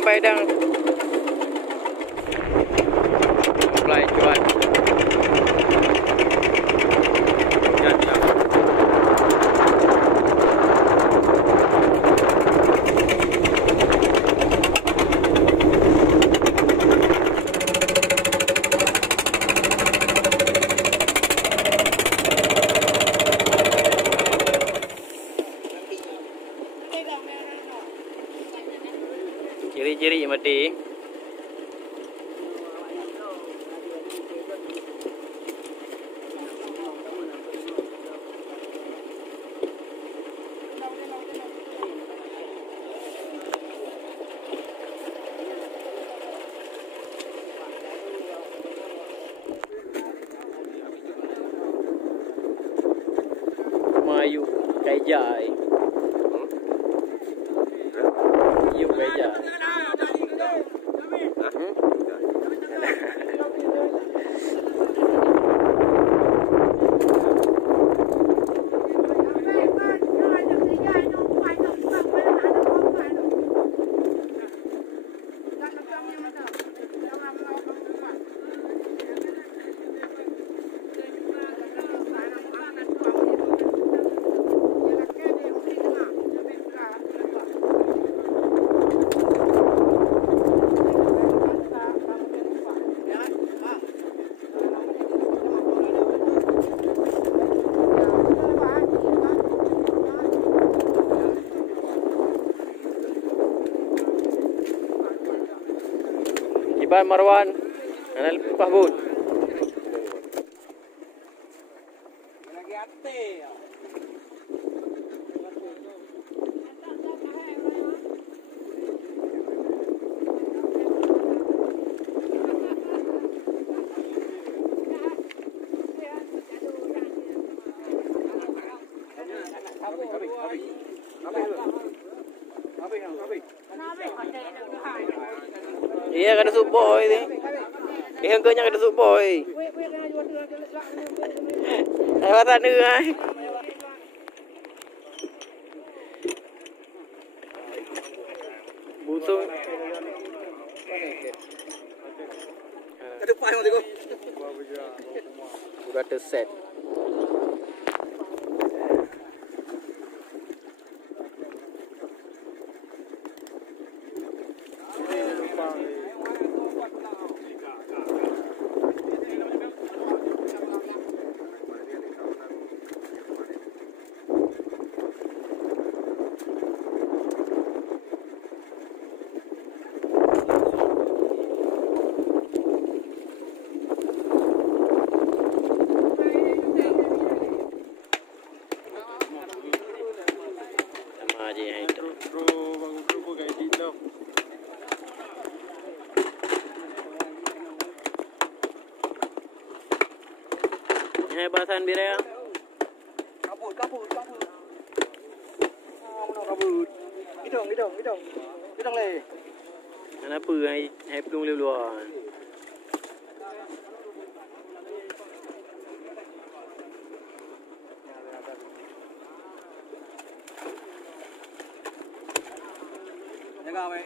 Padang. Mulai cuan. Ciri-ciri mati. Mayu Kaijai. Mayu Kaijai. Iban Marwan, Anal Pahbud. Lagi ate ya. Iya kada suboy ni. Ihang kanya kada suboy. Ay mata ni ay. Busung. Ada pa yung dito. Udah terset. Hai bahasan biraya. Kabut. Mana kabut? Hidung le. Kenapa hai pelung luar? Jaga we.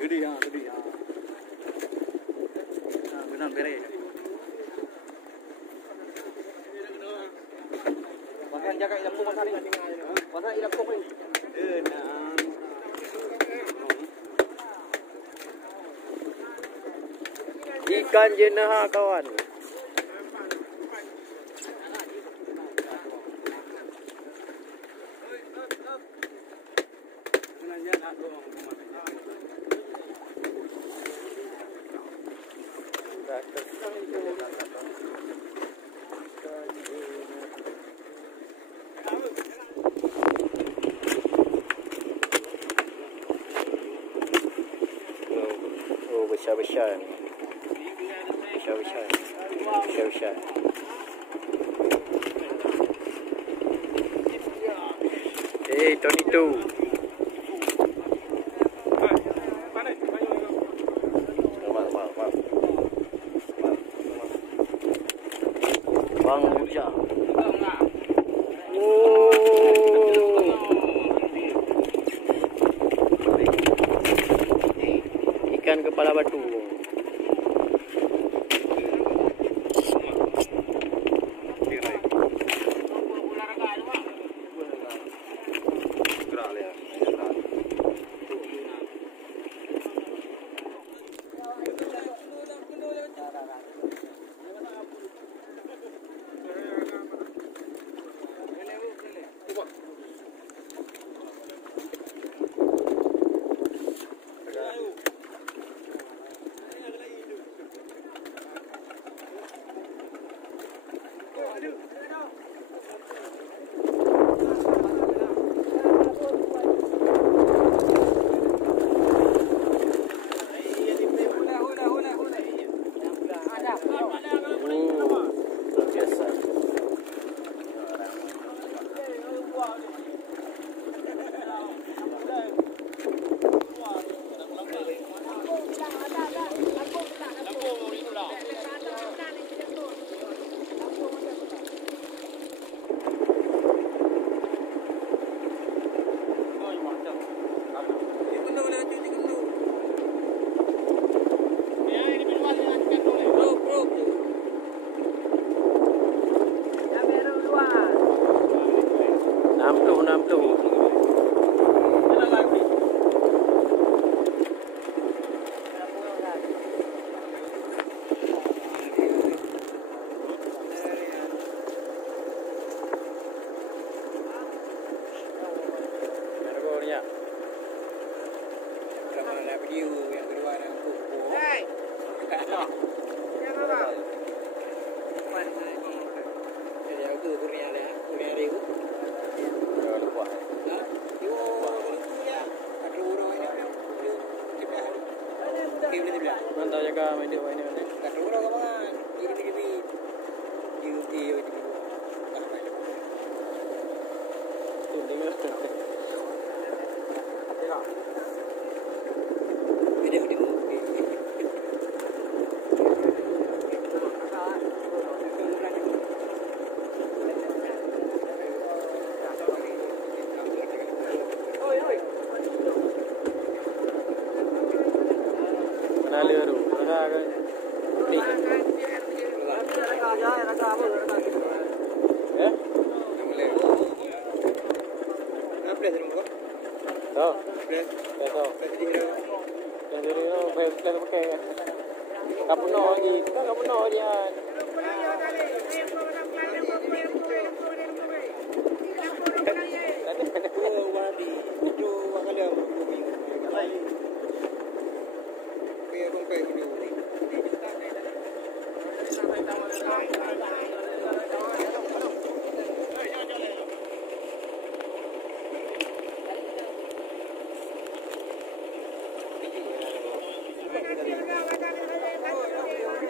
Gede ya. Benar bere. Makan jaga ilap tu makan ni. Makan ilap tu ni. Ikan jenaha kawan. Oh, besar-besar ni. Besar-besar. Tonito. Bang Bujang. Ikan kepala batu. Mantap jaga main dia ini mana? Kat rumah kau mana? Ini Tunding tu. Naliru, ada kan? Eh? Tahu? Tahu. Yang dari itu, saya pakai. Kamu no lagi, kita kamu no dia.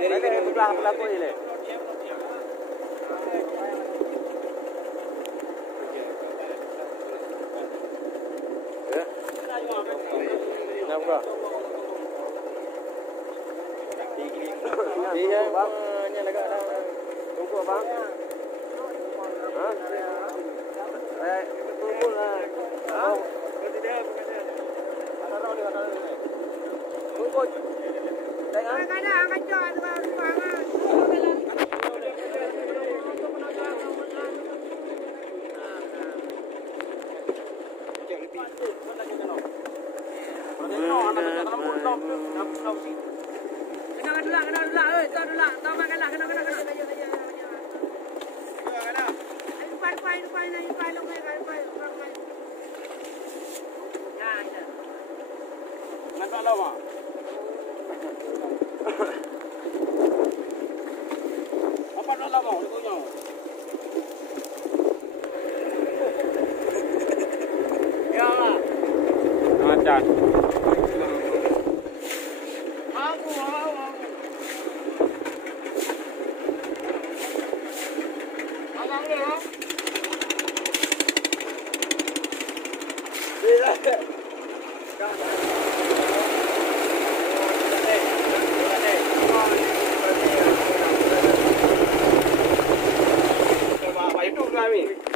Dari belah pun ini. Ya. Nampak. Dia banyak dekat dah. Tunggu abang. Ha? Tunggu lah. Ha? Dia bukan. Ada orang di sana. Tunggu. Jangan ada kacau bang. Pak YouTube tu kami.